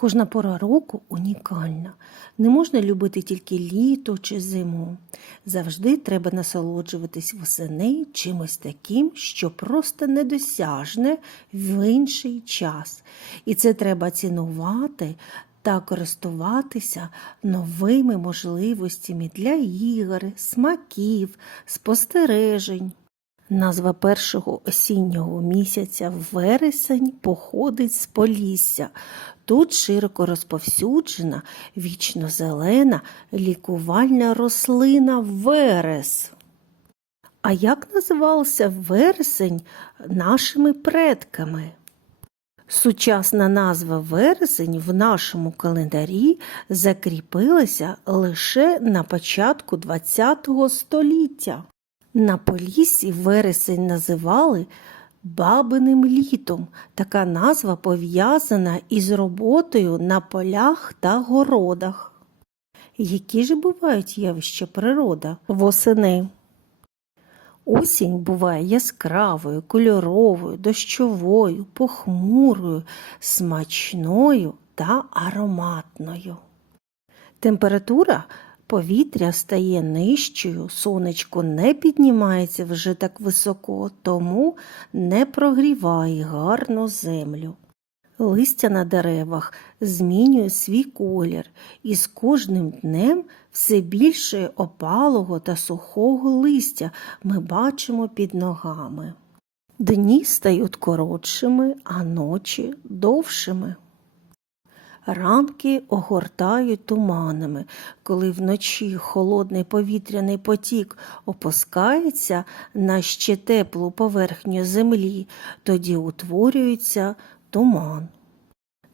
Кожна пора року унікальна. Не можна любити тільки літо чи зиму. Завжди треба насолоджуватись восени чимось таким, що просто недосяжне в інший час. І це треба цінувати та користуватися новими можливостями для ігор, смаків, спостережень. Назва першого осіннього місяця вересень походить з Полісся. Тут широко розповсюджена вічно-зелена лікувальна рослина верес. А як називався вересень нашими предками? Сучасна назва вересень в нашому календарі закріпилася лише на початку ХХ століття. На Поліссі вересень називали бабиним літом. Така назва пов'язана із роботою на полях та городах. Які ж бувають явища природа восени? Осінь буває яскравою, кольоровою, дощовою, похмурою, смачною та ароматною. Температура повітря стає нижчою, сонечко не піднімається вже так високо, тому не прогріває гарно землю. Листя на деревах змінює свій колір, і з кожним днем все більше опалого та сухого листя ми бачимо під ногами. Дні стають коротшими, а ночі довшими. Ранки огортають туманами, коли вночі холодний повітряний потік опускається на ще теплу поверхню землі, тоді утворюється туман.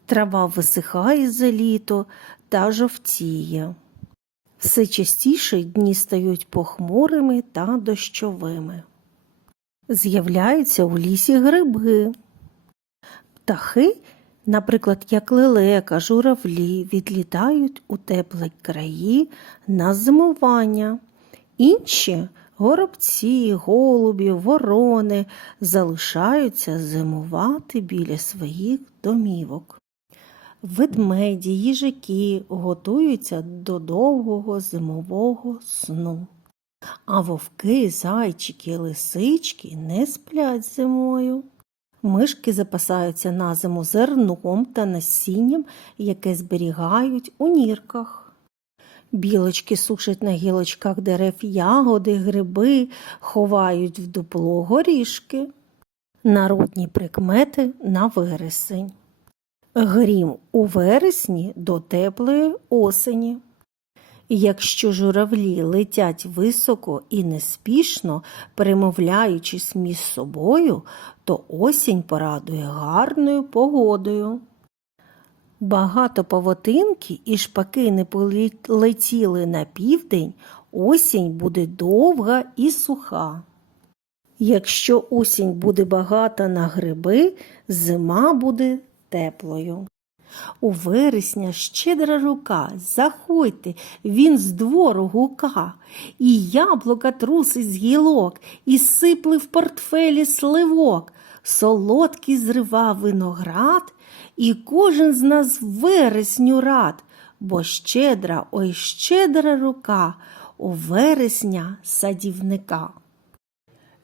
Трава висихає за літо та жовтіє. Все частіше дні стають похмурими та дощовими. З'являються у лісі гриби. Птахи Наприклад, як лелека, журавлі відлітають у теплі краї на зимування. Інші горобці, голубі, ворони залишаються зимувати біля своїх домівок. Ведмеді, їжаки готуються до довгого зимового сну. А вовки, зайчики, лисички не сплять зимою. Мишки запасаються на зиму зерном та насінням, яке зберігають у нірках. Білочки сушать на гілочках дерев ягоди, гриби, ховають в дупло горішки. Народні прикмети на вересень. Грім у вересні до теплої осені. Якщо журавлі летять високо і неспішно, перемовляючись між собою, то осінь порадує гарною погодою. Багато павотинки і шпаки не полетіли на південь, осінь буде довга і суха. Якщо осінь буде багата на гриби, зима буде теплою. У вересня щедра рука, заходьте, він з двору гука, і яблука трусить з гілок, і сипли в портфелі сливок, солодкий зрива виноград, і кожен з нас вересню рад, бо щедра, ой щедра рука у вересня садівника.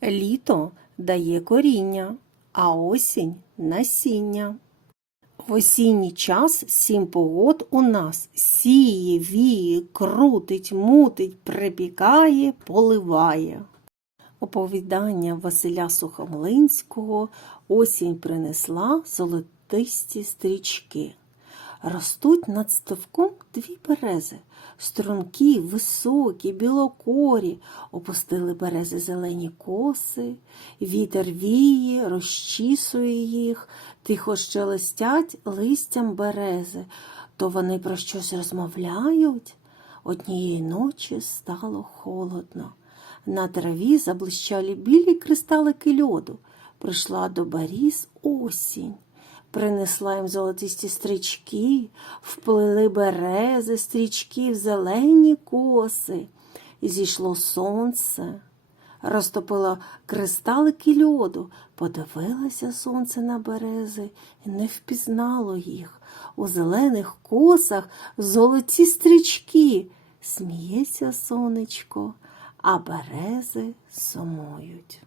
Літо дає коріння, а осінь насіння. В осінній час сім погод у нас сіє, віє, крутить, мутить, припікає, поливає. Оповідання Василя Сухомлинського осінь принесла золотисті стрічки. Ростуть над ставком дві берези, стрункі, високі, білокорі, опустили берези зелені коси, вітер віє, розчісує їх, тихо щелестять листям берези, то вони про щось розмовляють. Однієї ночі стало холодно. На траві заблищали білі кристалики льоду. Прийшла до баріз осінь. Принесла їм золотисті стрічки, вплили берези, стрічки в зелені коси. Зійшло сонце. розтопило кристалики льоду, подивилося сонце на берези і не впізнало їх. У зелених косах золоті стрічки. Сміється сонечко, а берези сумують.